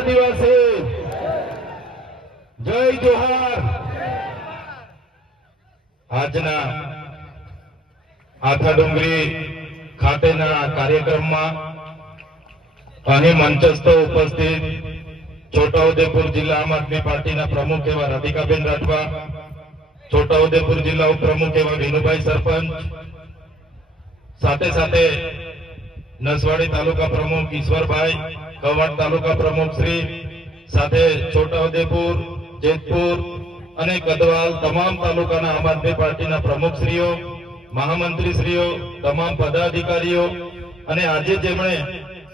આદિવાસી, જય જોહાર। આજના આથા ડુંગરી ખાતેના કાર્યક્રમમાં અહીં મંચસ્થ ઉપસ્થિત છોટાઉદેપુર જિલ્લા આમ આદમી પાર્ટીના પ્રમુખ એવા રાધિકાબેન રાઠવા, છોટાઉદેપુર જિલ્લા ઉપપ્રમુખ એવા વિનુભાઈ સરપંચ, સાથે સાથે નસવાડી તાલુકા પ્રમુખ ઈશ્વરભાઈ, કવાડ તાલુકા પ્રમુખ શ્રી, સાથે છોટાઉદેપુર, જેતપુર અને કદવાલ તમામ તાલુકાના આમ આદમી પાર્ટીના પ્રમુખશ્રીઓ, મહામંત્રીશ્રીઓ, તમામ પદાધિકારીઓ અને આજે જેમણે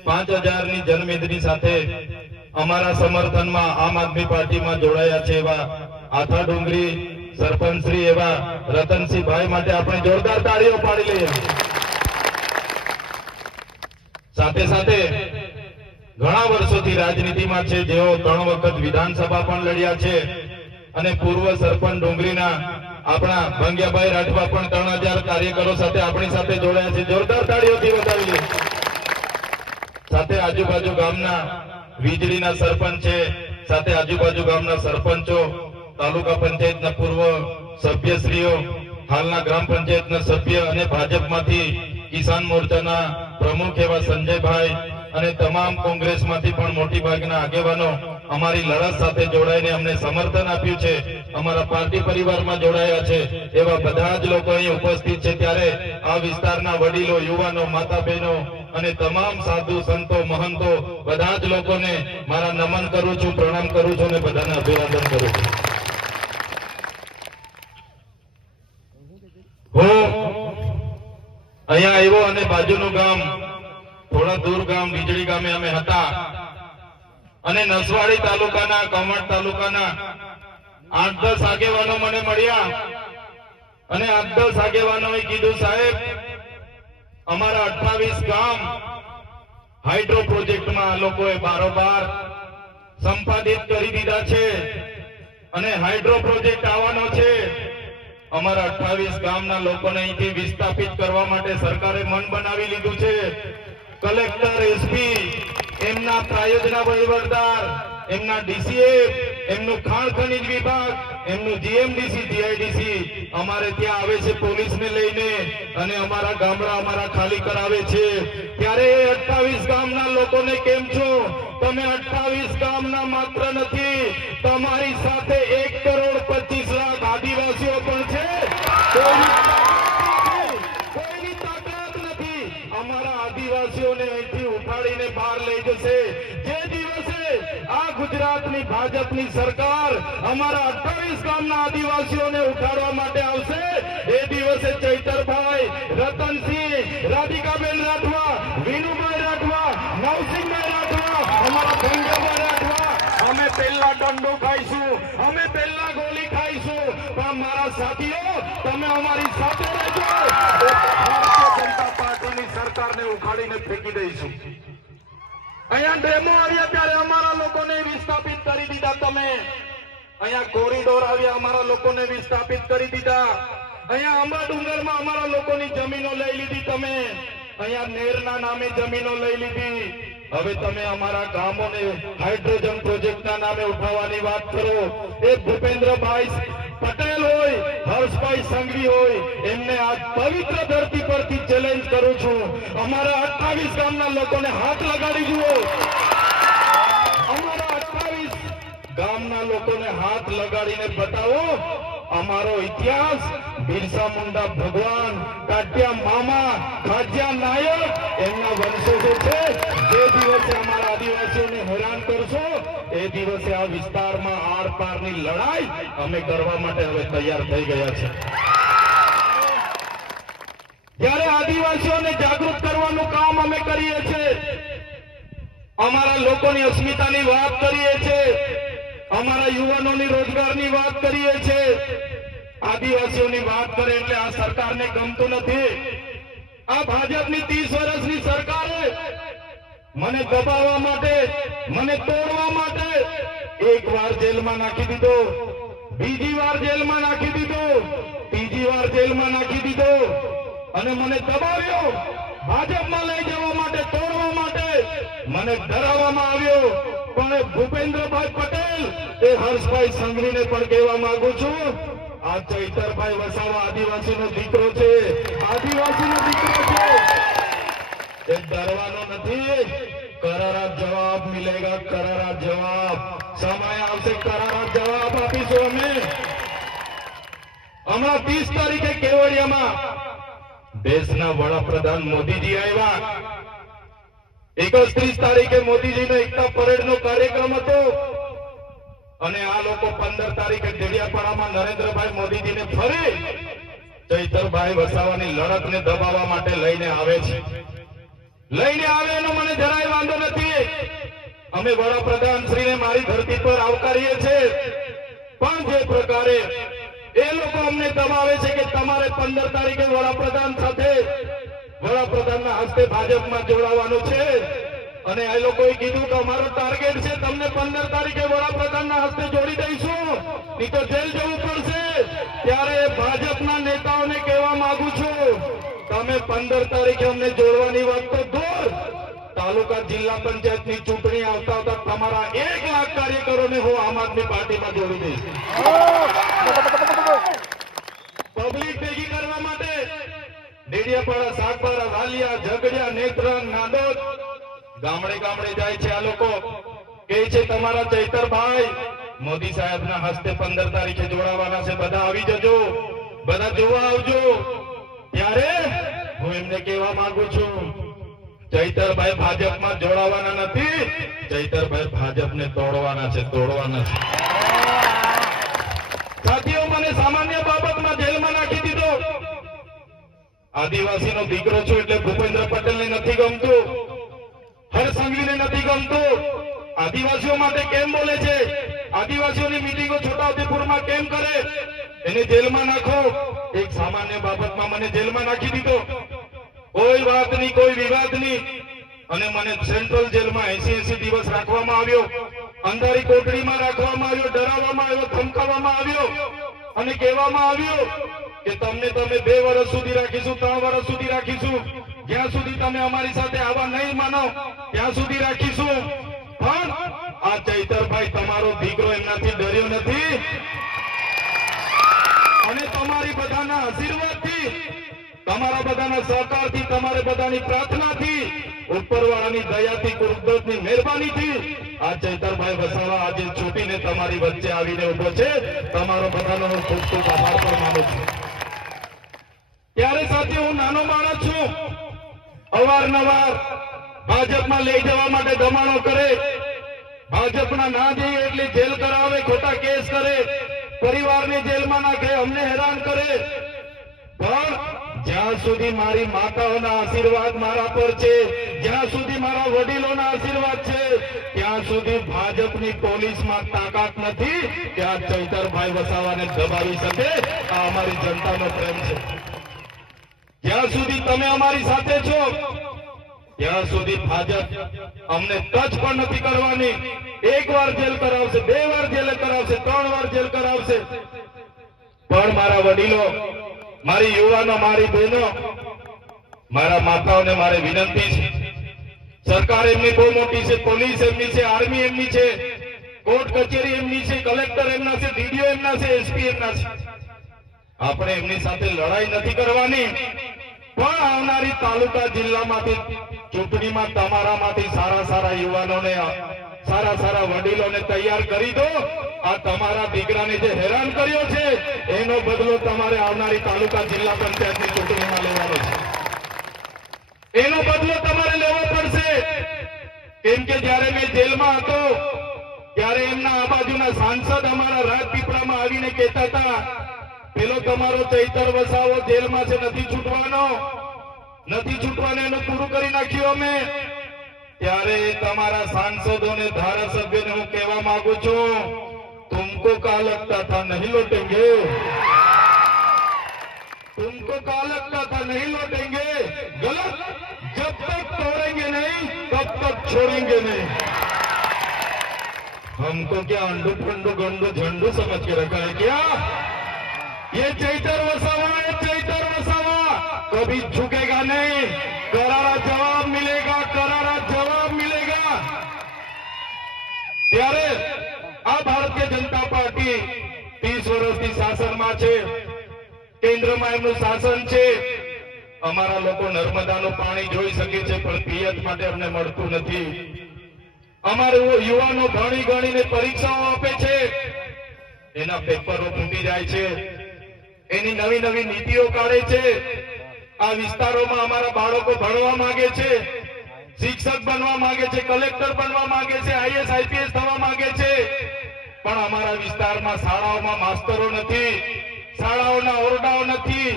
5000 ની જનમેદની સાથે અમારા સમર્થનમાં આમ આદમી પાર્ટીમાં જોડાયા છે એવા આથા ડુંગરી સરપંચ શ્રી એવા રતનસિંહભાઈ માટે આપણે જોરદાર તાળીઓ પાડી લઈએ। સાથે સાથે ઘણા વર્ષોથી રાજનીતિમાં છે, જેઓ 3 વખત વિધાનસભા પણ લડ્યા છે અને પૂર્વ સરપંચ ડુંગરીના આપણા ભંગ્યાભાઈ રાઠવા પણ 3000 કાર્યકરો સાથે આપણી સાથે જોડાયા છે। જોરદાર તાળીઓથી વધાવી લે। સાથે આજુબાજુ ગામના વીજળીના સરપંચ છે, સાથે આજુબાજુ ગામના સરપંચો, તાલુકા પંચાયતના પૂર્વ સભ્યશ્રીઓ, હાલના ગ્રામ પંચાયતના સભ્ય અને ભાજપમાંથી કિસાન મોરચાના પ્રમુખ એવા સંજયભાઈ અને તમામ કોંગ્રેસમાંથી પણ મોટી ભાગના આગેવાનો અમારી લડત સાથે જોડાઈને અમને સમર્થન આપ્યું છે, અમારા પાર્ટી પરિવારમાં જોડાયા છે એવા બધા જ લોકો અહીં ઉપસ્થિત છે। ત્યારે આ વિસ્તારના વડીલો, યુવાનો, માતા બહેનો અને તમામ સાધુ સંતો, મહંતો બધા જ લોકોને મારા નમન કરું છું, પ્રણામ કરું છું અને બધાને અભિવાદન કરું છું। હું અહીંયા આવ્યો અને બાજુનું ગામ, થોડા દૂર ગામ વીજળી ગામે અમે હતા અને નસવાડી તાલુકાના, કવાડ તાલુકાના 8-10 આગેવાનો મને મળ્યા અને 8-10 આગેવાનોએ કીધું, સાહેબ અમારા 28 ગામ હાઇડ્રો પ્રોજેક્ટમાં આ લોકોએ બારોબાર સંપાદિત કરી દીધા છે અને હાઇડ્રો પ્રોજેક્ટ આવવાનો છે। અમારા 28 ગામના લોકોને અહીંથી વિસ્થાપિત કરવા માટે સરકારે મન બનાવી લીધું છે। કલેક્ટર, એસપી, એમના પ્રાયોજના વહીવટદાર, એમના ડીસીએફ, એમનું ખાણ ખનીજ વિભાગ, એમનું જીએમડીસી, જીઆઈડીસી અમારે ત્યાં આવે છે પોલીસને લઈને અને અમારા ગામડા અમારા ખાલી કરાવે છે। ત્યારે 28 ગામના લોકોને કેમ છો? તમે 28 ગામના માત્ર નથી, તમારી સાથે 1,25,00,000 આદિવાસીઓ પણ છે। કોઈની તાકાત નથી અમારા આદિવાસીઓને અહીંથી ઉઠાડીને બહાર લઈ જશે। જે દિવસે આ ગુજરાતની ભાજપની સરકાર અમારા 28 ગામના આદિવાસીઓને ઉઠાડવા માટે આવશે, એ દિવસે ચૈતરભાઈ, રતનસિંહ, રાધિકાબેન રાઠવા, વિનુભાઈ રાઠવા, નવસિંહભાઈ રાઠવા, અમારા ભંગ્યાભાઈ રાઠવા, અમે પહેલા દંડો ખાઈશું, અમે પહેલા ગોળી ખાઈશું, પણ મારા સાથીઓ તમે અમારી સાથે રહેજો। ભારતીય જનતા પાર્ટીની સરકારને ઉખાડીને ફેંકી દઈશું। અહીંયા ડેમો આવ્યા ત્યારે અમારા લોકોને વિસ્થાપિત કરી દીધા તમે, અહીંયા કોરિડોર આવ્યા અમારા લોકોને વિસ્થાપિત કરી દીધા, અહીંયા આંબા ડુંગરમાં અમારા લોકોની જમીનો લઈ લીધી તમે, અહીંયા નેરના નામે જમીનો લઈ લીધી। હવે તમે અમારા ગામોને હાઇડ્રોજન પ્રોજેક્ટના નામે ઉઠાવવાની વાત કરો। એ ભૂપેન્દ્રભાઈ પટેલ હોય, હર્ષભાઈ સંઘવી હોય, એમને આજ પવિત્ર ધરતી પરથી ચેલેન્જ કરું છું, અમારા 28 ગામના લોકોને હાથ લગાડી જુઓ। અમારા 28 ગામના લોકોને હાથ લગાડીને બતાવો અમારો ઇતિહાસ, બિરસા મુંડા ભગવાન, કાટિયા મામા, ખાજિયા નાયક એમના વંશજો છે। જે દિવસે અમારા આદિવાસીઓને હેરાન કરશો એ દિવસે આ વિસ્તારમાં આર પારની લડાઈ અમે કરવા માટે હવે તૈયાર થઈ ગયા છે। જ્યારે આદિવાસીઓને જાગૃત કરવાનું કામ અમે કરીએ છીએ, અમારા લોકોની અસ્મિતાની વાત કરીએ છીએ, અમારા યુવાનોની રોજગારની વાત કરીએ છીએ, આદિવાસીઓની વાત કરે એટલે આ સરકારને ગમતું નથી। આ ભાજપની 30 વર્ષની સરકારે મને દબાવવા માટે, મને તોડવા માટે એક વાર જેલમાં નાખી દીધો, બીજી વાર જેલમાં નાખી દીધો, ત્રીજી વાર જેલમાં નાખી દીધો અને મને દબાવ્યો। ભાજપમાં લઈ જવા માટે, તોડવા માટે મને ડરાવવામાં આવ્યો, પણ એ હર્ષભાઈ સંઘવીને પણ કહેવા માંગુ છું, આ ચૈતરભાઈ વસાવા આદિવાસીનો દીકરો છે, આદિવાસીનો દીકરો છે, એ ડરવાનો નથી. કરારા જવાબ મિલેગા, કરારા જવાબ. સમય આવશે, કરારા જવાબ આપીશું અમે. હમણાં 30 તારીખે કેવડિયામાં દેશના વડાપ્રધાન મોદીજી આવ્યા. 31 તારીખે મોદીજીનો એકતા પરેડનો કાર્યક્રમ હતો અને આ લોકો 15 તારીખે દેડિયાપાડામાં નરેન્દ્રભાઈ મોદીજીને ફરી ચૈતરભાઈ વસાવાની લડતને દબાવવા માટે લઈને આવે છે. લઈને આવે એનો મને જરાય વાંધો નથી. અમે વડાપ્રધાન શ્રીને મારી ધરતી પર આવકારીએ છીએ, પણ જે પ્રકારે એ લોકો અમને દબાવે છે કે તમારે 15 તારીખે વડાપ્રધાન સાથે વડાપ્રધાનના હસ્તે ભાજપમાં જોડાવાનું છે અને એ લોકોએ કીધું કે અમારો ટાર્ગેટ છે તમને 15 તારીખે વડાપ્રધાનના હસ્તે જોડી દઈશું, નહીં તો જેલ જવું પડશે. ત્યારે ભાજપના નેતાઓને કહેવા માંગુ છું, તમે 15 તારીખે અમને જોડવાની વાત તો દૂર, તાલુકા જિલ્લા પંચાયતની ચૂંટણી આવતા આવતા તમારા 1 લાખ કાર્યકરોને હું આમ આદમી પાર્ટીમાં જોડી દઈશ. પબ્લિક ભેગી કરવા માટે ડેડિયાપાડા, સાગબારા, વાલિયા, ઝઘડિયા, નેત્રંગ, નાંદોદ ગામડે ગામડે જાય છે. આ લોકો કહે છે તમારા ચૈતરભાઈ મોદી સાહેબના હસ્તે 15 તારીખે જોડાવાના છે, બધા આવી જજો, બધા જોવા આવજો. ત્યારે હું એમને કહેવા માંગુ છું, ચૈતરભાઈ ભાજપમાં જોડાવાના નથી, ચૈતરભાઈ ભાજપને તોડવાના છે, તોડવાના છે. સાથીઓ, મને સામાન્ય બાબતમાં જેલમાં નાખી દીધો. આદિવાસીનો દીકરો છું એટલે ભૂપેન્દ્ર પટેલને નથી ગમતું, હર્ષ સંઘવીને નથી ગમતું. આદિવાસીઓ માટે કેમ બોલે છે, આદિવાસીઓની મીટિંગો છોટાઉદેપુરમાં કેમ કરે, એને જેલમાં નાખો. એક સામાન્ય બાબતમાં મને જેલમાં નાખી દીધો, કોઈ વાત નહીં, કોઈ વિવાદ નહીં, અને મને સેન્ટ્રલ જેલમાં 80 દિવસ રાખવામાં આવ્યો, અંધારી કોટડીમાં રાખવામાં આવ્યો, ડરાવવામાં આવ્યો, ધમકાવવામાં આવ્યો અને કહેવામાં આવ્યું કે તમને તમે 2 વર્ષ સુધી રાખીશું, 3 વર્ષ સુધી રાખીશું, જ્યાં સુધી તમે અમારી સાથે આવા નહીં માનો ત્યાં સુધી રાખીશું. પણ આ ચૈતરભાઈ તમારો દીકરો એમનાથી ડર્યો નથી અને તમારી બધાના આશીર્વાદથી, તમારા બધાના સહકારથી, તમારે બધાની પ્રાર્થનાથી, ઉપરવાળાની દયાથી, કુદરતની મહેરબાનીથી આ ચૈતરભાઈ વસાવા આજે છૂટીને તમારી વચ્ચે આવીને ઉભો છે. તમારો બધાનો હું ખૂબ ખૂબ આભાર પણ માનું છું. ત્યારે સાથે હું નાનો માણસ છું, અવારનવાર ભાજપમાં લઈ જવા માટે દબાણો કરે, ભાજપના ના જઈએ એટલે જેલ કરાવે, ખોટા કેસ કરે, પરિવારને જેલમાં નાખે, અમને હેરાન કરે. પણ જ્યાં સુધી મારી માતાઓના આશીર્વાદ મારા પર છે, જ્યાં સુધી મારા વડીલોના આશીર્વાદ છે, ત્યાં સુધી ભાજપની પોલીસમાં તાકાત નથી કે આ ચૈતરભાઈ વસાવાને દબાવી શકે. આ અમારી જનતાનો પ્રેમ છે. જ્યાં સુધી તમે અમારી સાથે છો ત્યાં સુધી ભાજપ અમને ટચ પણ નથી કરવાની. 1 વાર જેલ કરાવશે, 2 વાર જેલ કરાવશે, 3 વાર જેલ કરાવશે. પણ મારા વડીલો, મારી યુવાનો, મારી બહેનો, મારા માતાઓને મારે વિનંતી છે, સરકાર એમની બહુ મોટી છે, પોલીસ એમની છે, આર્મી એમની છે, કોર્ટ કચેરી એમની છે, કલેક્ટર એમના છે, ડીડીઓ એમના છે, એસપી એમના છે. આપણે એમની સાથે લડાઈ નથી કરવાની. પણ આવનારી તાલુકા જિલ્લામાંથી ચૂંટણીમાં તમારામાંથી સારા સારા યુવાનોને, સારા સારા વડીલોને તૈયાર કરી દો. આ તમારા દીકરાને જે હેરાન કર્યો છે એનો બદલો તમારે આવનારી તાલુકા જિલ્લા પંચાયતની ચૂંટણીમાં લેવાનો છે. એનો બદલો તમારે લેવો પડશે. કેમ કે જ્યારે મેં જેલમાં હતો ત્યારે એમના આ બાજુના સાંસદ અમારા રાજપીપળામાં આવીને કહેતા હતા, પેલો તમારો ચૈતર વસાવો જેલમાં છે, નથી છૂટવાનો, નથી છૂટવાનો, એનું પૂરું કરી નાખ્યું અમે. ત્યારે તમારા સાંસદોને, ધારાસભ્યોને હું કહેવા માંગુ છું, तुमको क्या लगता था नहीं लौटेंगे, तुमको क्या लगता था नहीं लौटेंगे, गलत. जब तक तोड़ेंगे नहीं तब तक छोड़ेंगे नहीं. हमको क्या अंडू फंडू गंडू झंडू समझ के रखा है क्या? ये चैतर वसावा कभी झुकेगा नहीं. करारा जवाब मिलेगा, करारा जवाब मिलेगा. ત્યારે આ ભારતીય જનતા પાર્ટી 30 વર્ષથી શાસનમાં છે, કેન્દ્રમાં એમનું શાસન છે. અમારા લોકો નર્મદાનું પાણી જોઈ શકે છે, પણ પિયત માટે અમને મળતું નથી. અમારે યુવાનો ભણી ગણીને પરીક્ષાઓ આપે છે, એના પેપરો ફૂટી જાય છે, એની નવી નવી નીતિઓ કાઢે છે. આ વિસ્તારોમાં અમારા બાળકો ભણવા માંગે છે, શિક્ષક બનવા માંગે છે, કલેક્ટર બનવા માંગે છે, આઈએસ આઈપીએસ થવા માંગે છે, પણ અમારા વિસ્તારમાં શાળાઓમાં માસ્તરો નથી, શાળાઓના ઓરડાઓ નથી,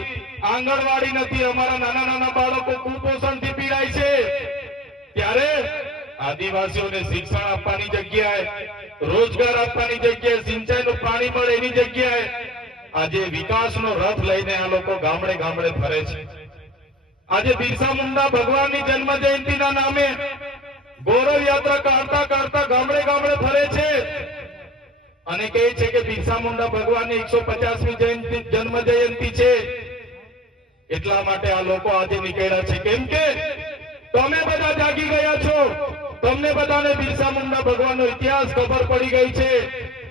આંગણવાડી નથી. અમારા નાના નાના બાળકો કુપોષણથી પીડાય છે. ત્યારે આદિવાસીઓને શિક્ષણ આપવાની જગ્યાએ, રોજગાર આપવાની જગ્યાએ, સિંચાઈનું પાણી મળે એની જગ્યાએ આજે વિકાસનો રથ લઈને આ લોકો ગામડે ગામડે ફરે છે. આજે બિરસા મુંડા ભગવાનની જન્મ જયંતિના નામે ગૌરવ યાત્રા કાઢતા કાઢતા ગામડે ગામડે ફરે છે અને કહે છે કે બિરસા મુંડા ભગવાનની 150મી જન્મ જયંતિ છે. એટલા માટે આ લોકો આજે નીકળ્યા છે, કેમ કે તમે બધા જાગી ગયા છો, તમને બધાને બિરસા મુંડા ભગવાનનો ઇતિહાસ ખબર પડી ગઈ છે,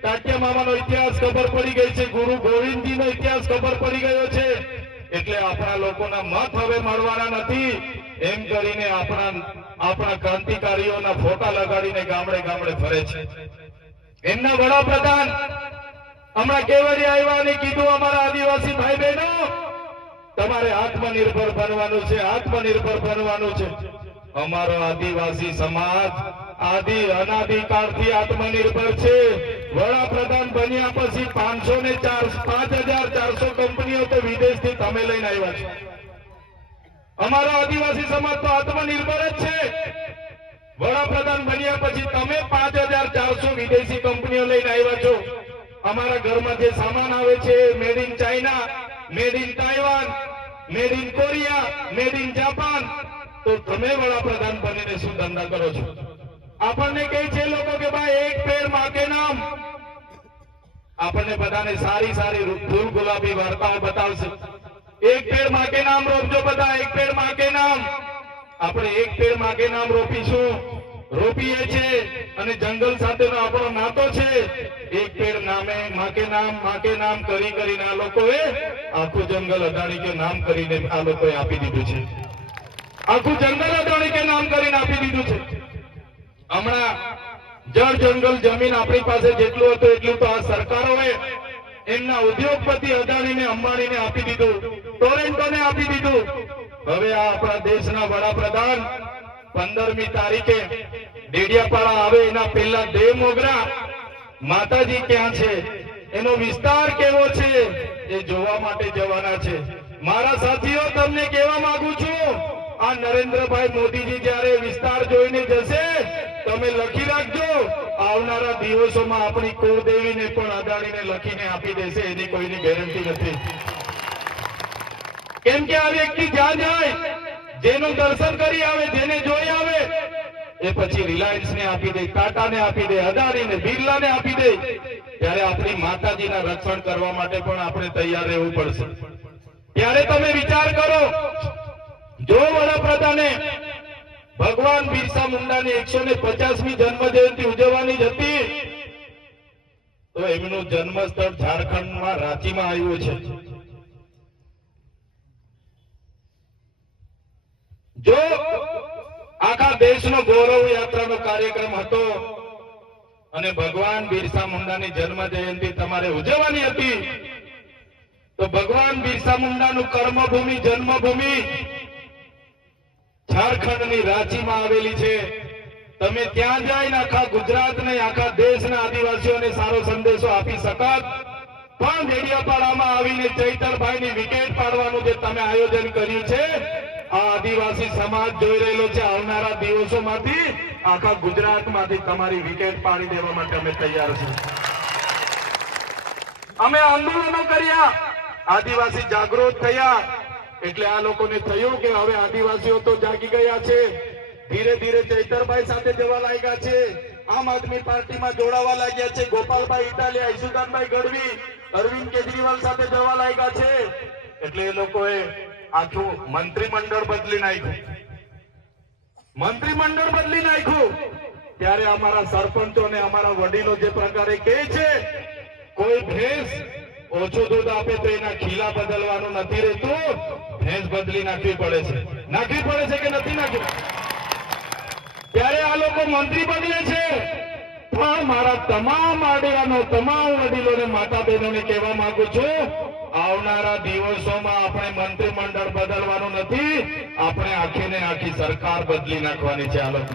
કાટિયા મામાનો ઇતિહાસ ખબર પડી ગઈ છે, ગુરુ ગોવિંદજીનો ઇતિહાસ ખબર પડી ગયો છે. એટલે આપણા લોકોના મત હવે મળવાના નથી એમ કરીને આપણા ક્રાંતિકારીઓના ફોટા લગાડીને ગામડે ગામડે ફરે છે. એમના વડાપ્રધાન હમણાં કેવડિયા આવ્યા અને કીધું, અમારા આદિવાસી ભાઈ બહેનો તમારે આત્મનિર્ભર બનવાનું છે, આત્મનિર્ભર બનવાનું છે. અમારો આદિવાસી સમાજ અનાદિકાળથી આત્મનિર્ભર છે. વડાપ્રધાન બન્યા પછી 5400 કંપનીઓ તો વિદેશથી તમે લઈને આવ્યા છો. અમારો આદિવાસી સમાજ તો આત્મનિર્ભર જ છે. વડાપ્રધાન બન્યા પછી તમે 5400 વિદેશી કંપનીઓ લઈને આવ્યા છો. અમારા ઘરમાં જે સામાન આવે છે made in China, made in Taiwan, made in Korea, made in Japan, તો તમે વડાપ્રધાન બનીને શું ધંધા કરો છો? આપણને કહે છે લોકો કે ભાઈ એક પેડ માં કે નામ, આપણને બધાને સારી સારી ફૂલ ગુલાબી વાર્તાઓ બતાવશે. એક પેડ માં કે નામ રોપજો બધા, એક પેડ માં કે નામ. આપણે એક પેડ માં કે નામ રોપીએ છે અને જંગલ સાથેનો આપણો નાતો છે. એક પેડ નામે માં કે નામ કરી કરીને આ લોકોએ આખું જંગલ અદાણી કે નામ કરીને આ લોકોએ આપી દીધું છે. આખું જંગલ અદાણી કે નામ કરીને આપી દીધું છે. હમણાં જળ જંગલ જમીન આપણી પાસે જેટલું હતું એટલું તો આ સરકારોએ એમના ઉદ્યોગપતિ અદાણીને અંબાણીને આપી દીધું, ટોરેન્ટોને આપી દીધું. હવે આ આપણા દેશના વડાપ્રધાન 15મી તારીખે ડેડિયાપાડા આવે એના પહેલા દેવ મોગરા માતાજી ક્યાં છે, એનો વિસ્તાર કેવો છે એ જોવા માટે જવાના છે. મારા સાથીઓ તમને કહેવા માંગુ છું, આ નરેન્દ્રભાઈ મોદીજી જયારે વિસ્તાર જોઈને જશે તમે લખી રાખજો, આવનારા દિવસોમાં આપણી કુળદેવીને પણ અદાણીને લખીને આપી દેશે, એની કોઈની ગેરંટી નથી. કેમ કે આ વ્યક્તિ જ્યાં જાય, જેનું દર્શન કરી આવે, જેને જોઈ આવે, એ પછી રિલાયન્સ ને આપી દે, ટાટા ને આપી દે, અદાણીને, બિરલા ને આપી દે. ત્યારે આપણી માતાજીના રક્ષણ કરવા માટે પણ આપણે તૈયાર રહેવું પડશે. ત્યારે તમે વિચાર કરો, જો વડાપ્રધાને ભગવાન બિરસા મુંડાની 150મી જન્મ જયંતિ ઉજવવાની જ હતી તો એમનું જન્મસ્થળ ઝારખંડમાં રાંચીમાં આવ્યું છે. જો આખા દેશનો ગૌરવ યાત્રાનો કાર્યક્રમ હતો અને ભગવાન બિરસા મુંડાની જન્મ જયંતિ તમારે ઉજવવાની હતી તો ભગવાન બિરસા મુંડાનું કર્મભૂમિ, જન્મભૂમિ ઝારખંડની રાંચીમાં આવેલી છે. તમે ત્યાં જઈને આખા ગુજરાતને, આખા દેશના આદિવાસીઓને સારો સંદેશો આપી શકત. પણ ડેડિયાપાડામાં આવીને ચૈતરભાઈની વિકેટ પાડવાનું જે તમે આયોજન કર્યું છે, આ આદિવાસી સમાજ જોઈ રહેલો છે. આવનારા દિવસોમાંથી આખા ગુજરાતમાંથી તમારી વિકેટ પાડી દેવા માટે અમે તૈયાર છીએ. અમે આંદોલનો કર્યા, આદિવાસી જાગૃત થયા, એટલે આ લોકોને થયું કે હવે આદિવાસીઓ તો જાગી ગયા છે, ધીરે ધીરે ચૈતરભાઈ સાથે જવા લાગ્યા છે, આમ આદમી પાર્ટીમાં જોડાવા લાગ્યા છે, ગોપાલભાઈ ઇટાલિયા, ઈસુદાનભાઈ ગઢવી, અરવિંદ કેજરીવાલ સાથે જવા લાગ્યા છે. એટલે એ લોકોએ આખું મંત્રીમંડળ બદલી નાખ્યું. ત્યારે અમારા સરપંચો અને અમારા વડીલો જે પ્રકારે કહે છે, કોઈ ભેંસ ઓછું દૂધ આપે તો એના ખીલા બદલવાનું નથી રહેતું, ભેંસ બદલી નાખવી પડે છે કે નથી નાખવી? ત્યારે આ લોકો મંત્રી બદલે છે. પણ મારા તમામ આગેવાનો, તમામ વડીલોને, માતા બહેનોને કહેવા માંગુ છું, આવનારા દિવસોમાં આપણે મંત્રીમંડળ બદલવાનું નથી, આપણે આખી ને આખી સરકાર બદલી નાખવાની છે આ લોકો.